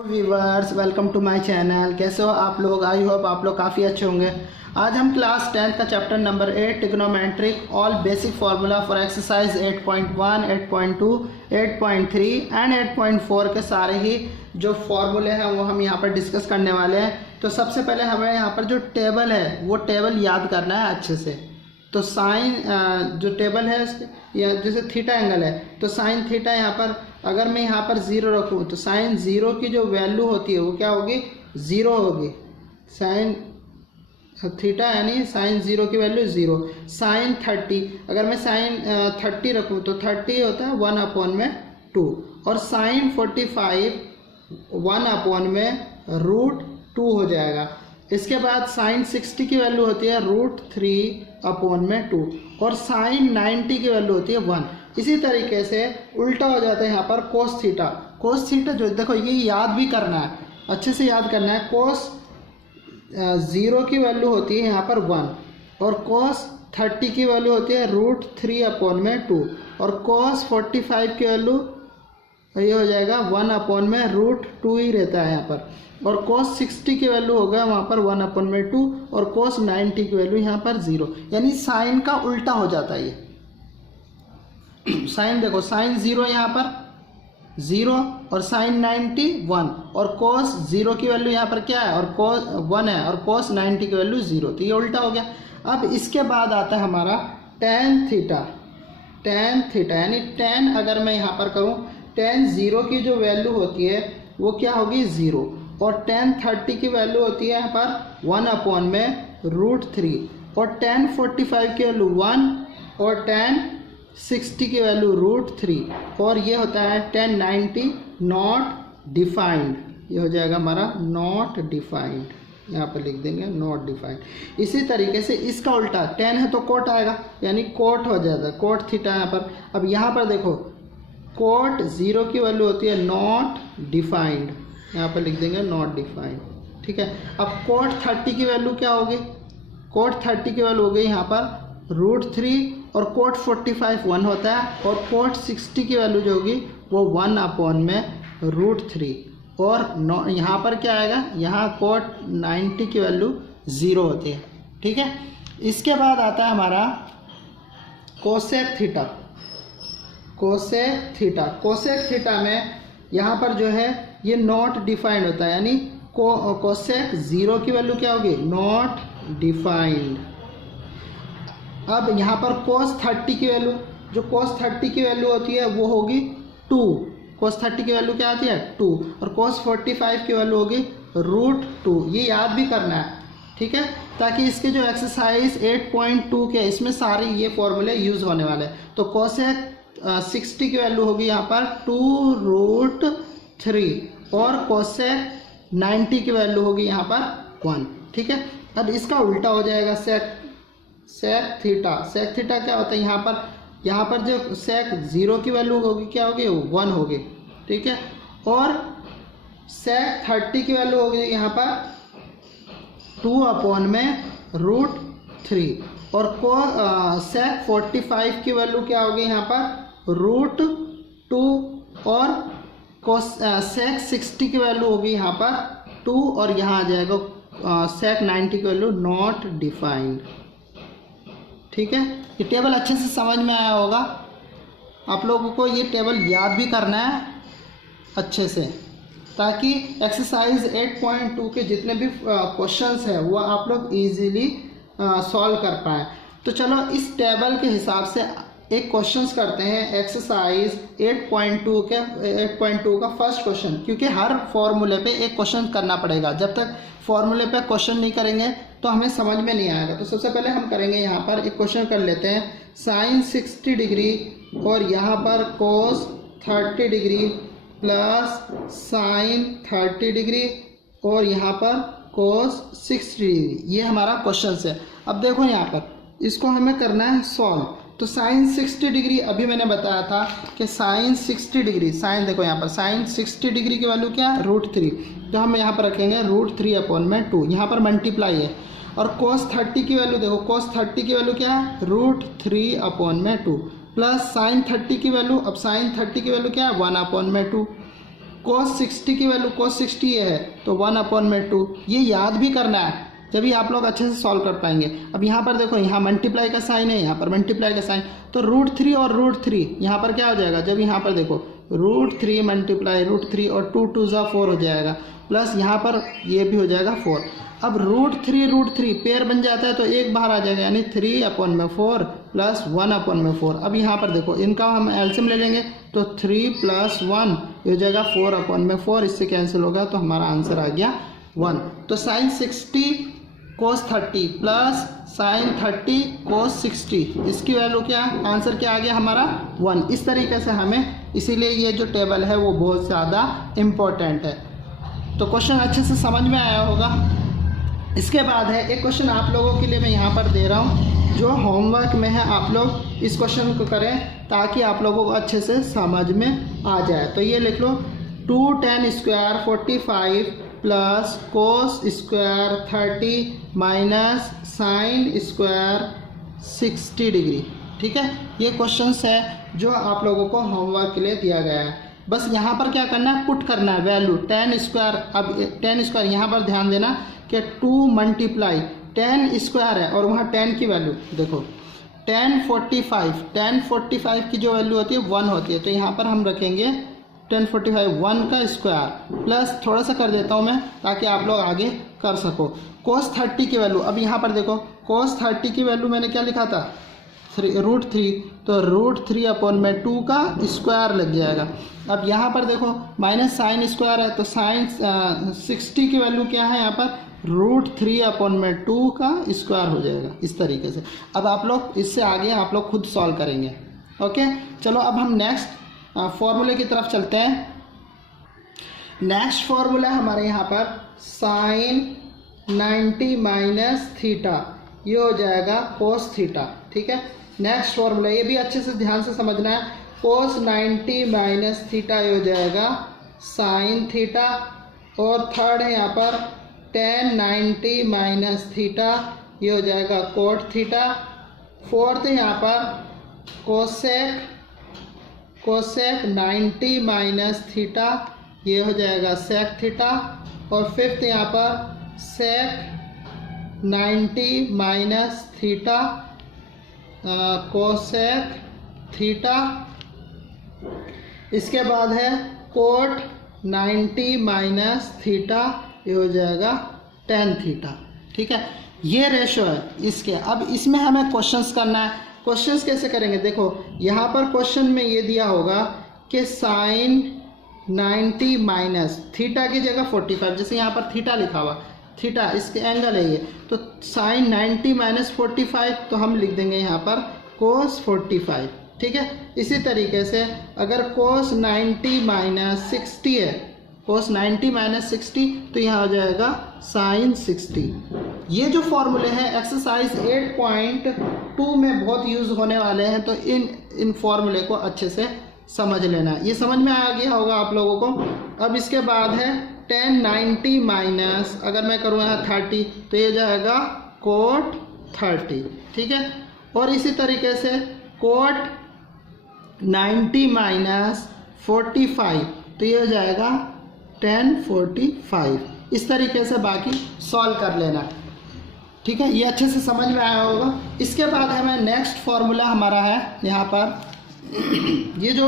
Viewers, welcome to my channel. कैसे हो आप लोग? आई होप आप लोग काफ़ी अच्छे होंगे। आज हम क्लास 10th का chapter number 8 trigonometric all basic formula for exercise 8.1, 8.2, 8.3 and 8.4 के सारे ही जो फॉर्मूले हैं वो हम यहाँ पर डिस्कस करने वाले हैं। तो सबसे पहले हमें यहाँ पर जो टेबल है वो टेबल याद करना है अच्छे से। तो साइन जो टेबल है या जैसे थीटा एंगल है तो साइन थीटा यहाँ पर अगर मैं यहाँ पर 0 रखूँ तो साइन 0 की जो वैल्यू होती है वो क्या होगी? 0 होगी। साइन थीटा यानी साइन 0 की वैल्यू 0। साइन 30 अगर मैं साइन 30 रखूँ तो 30 होता है 1/2 और साइन 45 1/√2 हो जाएगा। इसके बाद साइन 60 की वैल्यू होती है √3/2 और साइन 90 की वैल्यू होती है 1। इसी तरीके से उल्टा हो जाता है यहाँ पर कोस थीटा। कोस थीटा जो देखो ये याद भी करना है, अच्छे से याद करना है। कोस 0 की वैल्यू होती है यहाँ पर 1 और कोस 30 की वैल्यू होती है √3/2 और कोस 45 की वैल्यू ये हो जाएगा 1/√2 ही रहता है यहाँ पर। और कोस 60 की वैल्यू होगा वहाँ पर 1/2 और कोस 90 की वैल्यू यहाँ पर 0। यानी साइन का उल्टा हो जाता है ये। साइन देखो, साइन 0 यहाँ पर 0 और साइन 90 1 और कोस 0 की वैल्यू यहाँ पर क्या है और कोस 1 है और कोस 90 की वैल्यू 0, तो ये उल्टा हो गया। अब इसके बाद आता है हमारा टेन थीटा। टेन थीटा यानी टेन अगर मैं यहाँ पर करूँ, टेन 0 की जो वैल्यू होती है वो क्या होगी? 0 और टेन 30 की वैल्यू होती है यहाँ पर 1/√3 और टेन 45 की वैल्यू 1 और टेन 60 की वैल्यू √3 और ये होता है टेन 90 नॉट डिफाइंड। ये हो जाएगा हमारा नॉट डिफाइंड, यहाँ पर लिख देंगे नॉट डिफाइंड। इसी तरीके से इसका उल्टा टेन है तो कोट आएगा यानी कोट हो जाएगा, कोट थीटा यहाँ पर। अब यहाँ पर देखो कोट 0 की वैल्यू होती है नॉट डिफाइंड, यहाँ पर लिख देंगे नॉट डिफाइंड, ठीक है। अब कोट 30 की वैल्यू क्या होगी? कोट 30 की वैल्यू हो गई यहाँ पर √3 और कोट 45 1 होता है और कोट 60 की वैल्यू जो होगी वो 1/√3 और यहाँ पर क्या आएगा? यहाँ कोट 90 की वैल्यू 0 होती है, ठीक है। इसके बाद आता है हमारा cosec theta. Cosec theta, cosec theta में यहाँ पर जो है ये नॉट डिफाइंड होता है यानी कोसेक 0 की वैल्यू क्या होगी? Not defined. अब यहाँ पर कोस 30 की वैल्यू, जो कोस 30 की वैल्यू होती है वो होगी 2। कोस 30 की वैल्यू क्या आती है? 2 और कोस 45 की वैल्यू होगी √2। ये याद भी करना है, ठीक है, ताकि इसके जो एक्सरसाइज 8.2 के इसमें सारे ये फॉर्मूले यूज़ होने वाले हैं। तो कोसेक 60 की वैल्यू होगी यहाँ पर 2√3 और कोसेक 90 की वैल्यू होगी यहाँ पर 1, ठीक है। अब इसका उल्टा हो जाएगा सेक थीटा। सेक थीटा क्या होता है? यहाँ पर जो सेक 0 की वैल्यू होगी क्या होगी? 1 होगी, ठीक है। और सेक 30 की वैल्यू होगी यहाँ पर 2/√3 और सेक 45 की वैल्यू क्या होगी यहाँ पर? √2 और सेक 60 की वैल्यू होगी यहाँ पर 2 और यहाँ आ जाएगा सेक 90 की वैल्यू नॉट डिफाइंड, ठीक है। ये टेबल अच्छे से समझ में आया होगा आप लोगों को। ये टेबल याद भी करना है अच्छे से ताकि एक्सरसाइज 8.2 के जितने भी क्वेश्चंस हैं वो आप लोग इजीली सॉल्व कर पाएँ। तो चलो इस टेबल के हिसाब से एक क्वेश्चंस करते हैं एक्सरसाइज 8.2 का फर्स्ट क्वेश्चन, क्योंकि हर फॉर्मूले पे एक क्वेश्चन करना पड़ेगा। जब तक फॉर्मूले पे क्वेश्चन नहीं करेंगे तो हमें समझ में नहीं आएगा। तो सबसे पहले हम करेंगे यहाँ पर एक क्वेश्चन कर लेते हैं साइन 60 डिग्री और यहाँ पर कोस 30 डिग्री प्लस साइन 30 डिग्री और यहाँ पर कोस 60 डिग्री। ये हमारा क्वेश्चन है। अब देखो यहाँ पर इसको हमें करना है सॉल्व। तो साइन 60 डिग्री अभी मैंने बताया था कि साइन 60 डिग्री, साइन देखो यहाँ पर साइन 60 डिग्री की वैल्यू क्या है? √3, तो हम यहाँ पर रखेंगे √3/2, यहाँ पर मल्टीप्लाई है। और कोस 30 की वैल्यू देखो, कोस 30 की वैल्यू क्या है? √3/2 प्लस साइन 30 की वैल्यू, अब साइन 30 की वैल्यू क्या है? 1/2 कोस 60 की वैल्यू कोस 60 ये है तो 1/2। ये याद भी करना है, जब आप लोग अच्छे से सॉल्व कर पाएंगे। अब यहाँ पर देखो, यहाँ मल्टीप्लाई का साइन है, यहाँ पर मल्टीप्लाई का साइन, तो √3 और √3 यहाँ पर क्या हो जाएगा, जब यहाँ पर देखो √3 मल्टीप्लाई √3 और 2 2 जा 4 हो जाएगा, प्लस यहाँ पर ये भी हो जाएगा 4। अब √3 पेयर बन जाता है तो एक बाहर आ जाएगा, यानी 3/4 प्लस 1/4। अब यहाँ पर देखो इनका हम एलसीएम ले लेंगे तो 3 + 1 ये हो जाएगा 4/4, इससे कैंसिल होगा तो हमारा आंसर आ गया 1। तो sin 60 cos 30 plus sin 30 cos 60, इसकी वैल्यू क्या, आंसर क्या आ गया हमारा 1। इस तरीके से हमें, इसीलिए ये जो टेबल है वो बहुत ज़्यादा इम्पोर्टेंट है। तो क्वेश्चन अच्छे से समझ में आया होगा। इसके बाद है एक क्वेश्चन आप लोगों के लिए मैं यहाँ पर दे रहा हूँ, जो होमवर्क में है, आप लोग इस क्वेश्चन को करें ताकि आप लोगों को अच्छे से समझ में आ जाए। तो ये लिख लो 2 tan square 45 plus cos square 30 minus sine square 60 degree. ठीक है, ये क्वेश्चंस है जो आप लोगों को होमवर्क के लिए दिया गया है। बस यहाँ पर क्या करना है, पुट करना है वैल्यू tan स्क्वायर। अब tan स्क्वायर यहाँ पर ध्यान देना कि 2 मल्टीप्लाई tan स्क्वायर है और वहाँ tan की वैल्यू देखो, tan 45 की जो वैल्यू होती है 1 होती है, तो यहाँ पर हम रखेंगे tan 45 1 का स्क्वायर प्लस थोड़ा सा कर देता हूँ मैं ताकि आप लोग आगे कर सको। cos 30 की वैल्यू, अब यहाँ पर देखो cos 30 की वैल्यू मैंने क्या लिखा था, √3, तो √3/2 का स्क्वायर लग जाएगा। अब यहाँ पर देखो माइनस साइन स्क्वायर है, तो साइन 60 की वैल्यू क्या है यहाँ पर, √3/2 का स्क्वायर हो जाएगा इस तरीके से। अब आप लोग इससे आगे आप लोग खुद सॉल्व करेंगे। ओके, चलो अब हम नेक्स्ट फॉर्मूले की तरफ चलते हैं। नेक्स्ट फॉर्मूला हमारे यहाँ पर sin 90 माइनस थीटा, ये हो जाएगा cos थीटा। ठीक है, नेक्स्ट फॉर्मूला ये भी अच्छे से ध्यान से समझना है, cos 90 माइनस थीटा ये हो जाएगा sin थीटा, और थर्ड है यहाँ पर tan 90 माइनस थीटा, ये हो जाएगा cot थीटा। फोर्थ है यहाँ पर कोसेक 90 माइनस थीटा, ये हो जाएगा सेक थीटा। और फिफ्थ यहाँ पर सेक 90 माइनस थीटा कोसेक थीटा। इसके बाद है कोट 90 माइनस थीटा, ये हो जाएगा tan थीटा। ठीक है, ये रेशो है इसके। अब इसमें हमें क्वेश्चंस करना है। क्वेश्चंस कैसे करेंगे, देखो यहाँ पर क्वेश्चन में ये दिया होगा कि साइन 90 माइनस थीटा की जगह 45, जैसे यहाँ पर थीटा लिखा हुआ, थीटा इसके एंगल है ये, तो साइन 90 माइनस 45 तो हम लिख देंगे यहाँ पर कोस 45। ठीक है, इसी तरीके से अगर कोस 90 माइनस 60 है, कोस 90 माइनस 60 तो यहाँ हो जाएगा साइन 60। ये जो फॉर्मूले हैं एक्सरसाइज 8.2 में बहुत यूज़ होने वाले हैं, तो इन फॉर्मूले को अच्छे से समझ लेना। ये समझ में आ गया होगा आप लोगों को। अब इसके बाद है tan 90 माइनस, अगर मैं करूँ यहाँ 30 तो ये जाएगा कोट 30। ठीक है, और इसी तरीके से कोट 90 माइनस 45 तो ये हो जाएगा tan 45। इस तरीके से बाकी सॉल्व कर लेना। ठीक है, ये अच्छे से समझ में आया होगा। इसके बाद हमें नेक्स्ट फॉर्मूला हमारा है यहाँ पर ये जो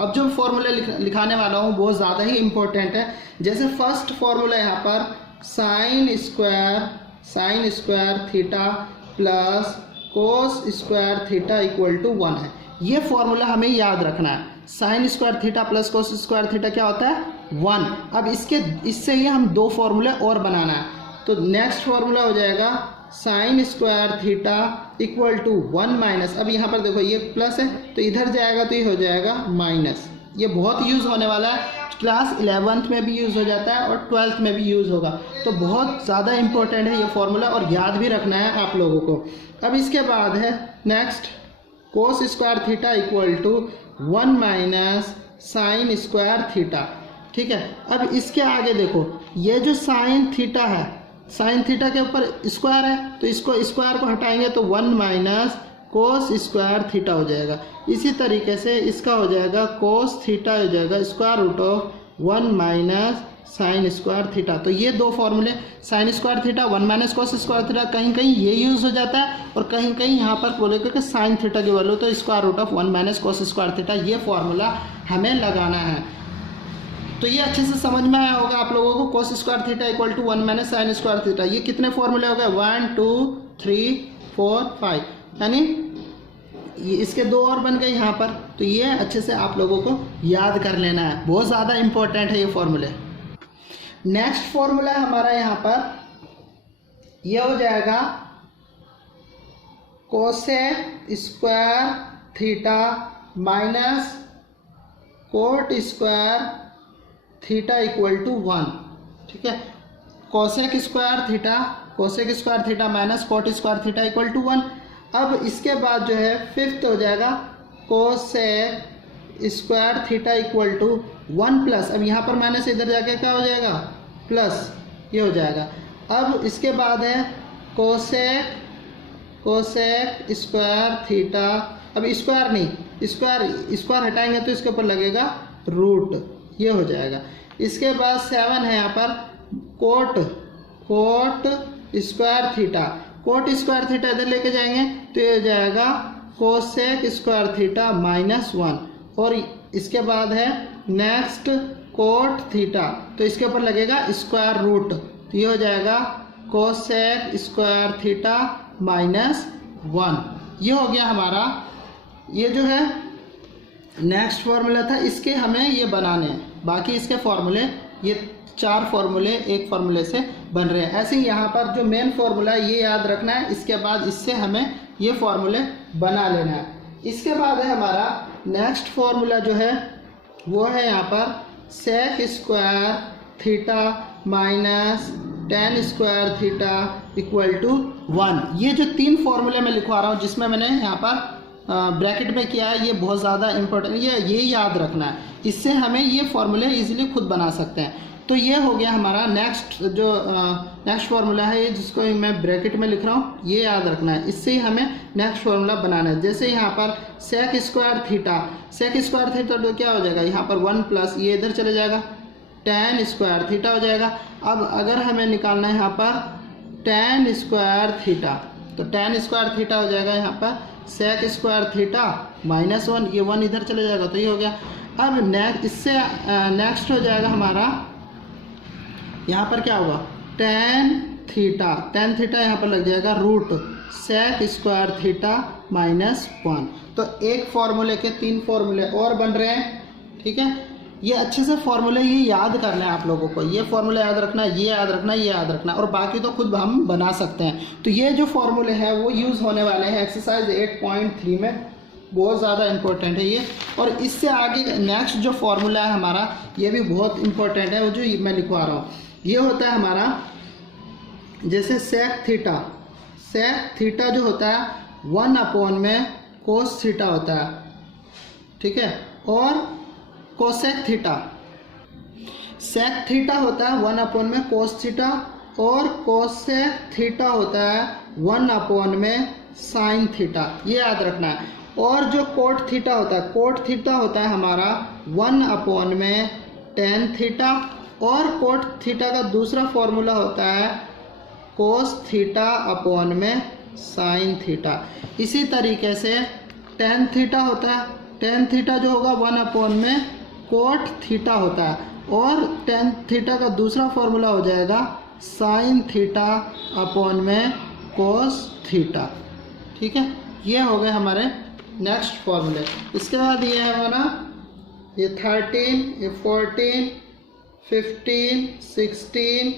अब जो फॉर्मूला लिखाने वाला हूँ बहुत ज़्यादा ही इम्पोर्टेंट है। जैसे फर्स्ट फॉर्मूला यहाँ पर sine square theta plus cos square theta equal to 1 है। ये फॉर्मूला हमें याद रखना है। Sine square theta plus cos square theta क्या होता है 1। अब इससे ही हम 2 फॉर्मूले और बनाना है। तो नेक्स्ट फॉर्मूला हो जाएगा sine square theta equal to 1 minus, अब यहाँ पर देखो ये प्लस है तो इधर जाएगा तो ये हो जाएगा माइनस। ये बहुत यूज़ होने वाला है, क्लास 11th में भी यूज़ हो जाता है और 12th में भी यूज़ होगा, तो बहुत ज़्यादा इंपॉर्टेंट है ये फॉर्मूला और याद भी रखना है आप लोगों को। अब इसके बाद है next cos square theta equal to 1 minus sine square theta. ठीक है, अब इसके आगे देखो ये जो साइन थीटा है, साइन थीटा के ऊपर स्क्वायर है तो इसको स्क्वायर को हटाएंगे तो 1 माइनस कोस स्क्वायर थीटा हो जाएगा। इसी तरीके से इसका हो जाएगा कोस थीटा हो जाएगा square root of 1 minus sine square theta. तो ये दो फॉर्मूले sine square theta 1 minus cos square theta, कहीं कहीं ये यूज़ हो जाता है और कहीं कहीं यहाँ पर बोलेगा कि साइन थीटा की वैल्यू तो square root of 1 minus cos square theta, ये फॉर्मूला हमें लगाना है। तो ये अच्छे से समझ में आया होगा आप लोगों को। Cos square theta equal to 1 minus sine square theta, ये कितने फॉर्मूले हो गए 1 2 3 4 5, यानी ये इसके दो और बन गए यहाँ पर। तो ये अच्छे से आप लोगों को याद कर लेना है, बहुत ज़्यादा इंपॉर्टेंट है ये फॉर्मूले। नेक्स्ट फॉर्मूला है हमारा यहाँ पर, ये हो जाएगा cosec square theta minus cot square theta equal to 1। ठीक है, cosec square theta minus cot square theta equal to 1। अब इसके बाद जो है फिफ्थ हो जाएगा cosec square theta equal to 1 plus, अब यहाँ पर माइनस इधर जाके क्या हो जाएगा प्लस, ये हो जाएगा। अब इसके बाद है कोसेक स्क्वायर थीटा, अब स्क्वायर नहीं, स्क्वायर हटाएंगे तो इसके ऊपर लगेगा रूट, ये हो जाएगा। इसके बाद 7 है यहाँ पर कोट स्क्वायर थीटा इधर लेके जाएंगे तो ये हो जाएगा कोसेक स्क्वायर थीटा माइनस 1। और इसके बाद है नेक्स्ट कोट थीटा, तो इसके ऊपर लगेगा स्क्वायर रूट, तो ये हो जाएगा कोसेक स्क्वायर थीटा माइनस 1। ये हो गया हमारा, ये जो है नेक्स्ट फॉर्मूला था, इसके हमें ये बनाने हैं। बाकी इसके फॉर्मूले, ये 4 फॉर्मूले एक फॉर्मूले से बन रहे हैं। ऐसे ही यहाँ पर जो मेन फॉर्मूला है ये याद रखना है, इसके बाद इससे हमें ये फॉर्मूले बना लेना है। इसके बाद है हमारा नेक्स्ट फॉर्मूला जो है वो है यहाँ पर sec square theta minus tan square theta equal to 1। ये जो 3 फॉर्मूले मैं लिखवा रहा हूँ, जिसमें मैंने यहाँ पर ब्रैकेट में किया है, ये बहुत ज़्यादा इंपॉर्टेंट, ये याद रखना है, इससे हमें ये फॉर्मूले इजीली खुद बना सकते हैं। तो ये हो गया हमारा नेक्स्ट फार्मूला है, ये जिसको मैं ब्रैकेट में लिख रहा हूँ, ये याद रखना है, इससे ही हमें नेक्स्ट फार्मूला बनाना है। जैसे यहाँ पर सेक स्क्वायर थीटा तो क्या हो जाएगा, यहाँ पर 1 प्लस ये इधर चले जाएगा, टेन स्क्वायर थीटा हो जाएगा। अब अगर हमें निकालना है यहाँ पर टेन स्क्वायर थीटा, तो टेन स्क्वायर थीटा हो जाएगा यहाँ पर सेक स्क्वायर थीटा माइनस 1, ये 1 इधर चले जाएगा, तो ये हो गया। अब इससे नेक्स्ट हो जाएगा हमारा, यहाँ पर क्या होगा टेन थीटा यहाँ पर लग जाएगा root sec square theta minus 1। तो एक फॉर्मूले के 3 फॉर्मूले और बन रहे हैं। ठीक है, ये अच्छे से फॉर्मूले ये याद करना है आप लोगों को, ये फॉर्मूला याद रखना है, ये याद रखना है, ये याद रखना है, और बाकी तो खुद हम बना सकते हैं। तो ये जो फॉर्मूले हैं वो यूज़ होने वाले हैं एक्सरसाइज 8.3 में, बहुत ज़्यादा इम्पोर्टेंट है ये। और इससे आगे नेक्स्ट जो फॉर्मूला है हमारा, ये भी बहुत इम्पोर्टेंट है, वो जो मैं लिखवा रहा हूँ, ये होता है हमारा जैसे सेक थीटा जो होता है 1 अपॉन में कोस थीटा होता है। ठीक है, और कोसेक थीटा, सेक थीटा होता है 1 अपॉन में कोस थीटा, और कोसेक थीटा होता है 1 अपॉन में साइन थीटा, ये याद रखना है। और जो कोट थीटा होता है हमारा 1 अपॉन में टेन थीटा, और कोट थीटा का दूसरा फॉर्मूला होता है कोस थीटा अपॉन में साइन थीटा। इसी तरीके से टेन थीटा होता है, टेन थीटा जो होगा 1 अपॉन में कोट थीटा होता है, और टेन थीटा का दूसरा फॉर्मूला हो जाएगा साइन थीटा अपॉन में कोस थीटा। ठीक है, ये हो गए हमारे नेक्स्ट फॉर्मूले। इसके बाद ये है हमारा ये 13, ये 14, 15, 16,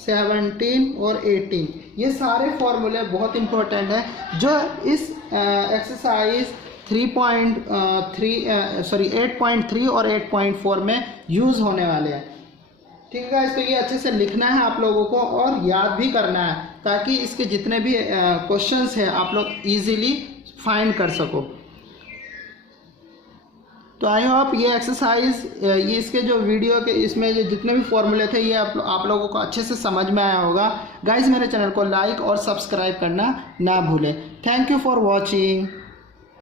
17 और 18, ये सारे फॉर्मूले बहुत इंपॉर्टेंट हैं जो इस एक्सरसाइज 8.3 और 8.4 में यूज़ होने वाले हैं। ठीक है गाइस, तो ये अच्छे से लिखना है आप लोगों को और याद भी करना है, ताकि इसके जितने भी क्वेश्चंस हैं आप लोग इजीली फाइंड कर सको। तो आई होप ये एक्सरसाइज, ये इसके जो वीडियो के इसमें जो जितने भी फॉर्मूले थे ये आप लोगों को अच्छे से समझ में आया होगा। गाइस, मेरे चैनल को लाइक और सब्सक्राइब करना ना भूलें। Thank you for watching.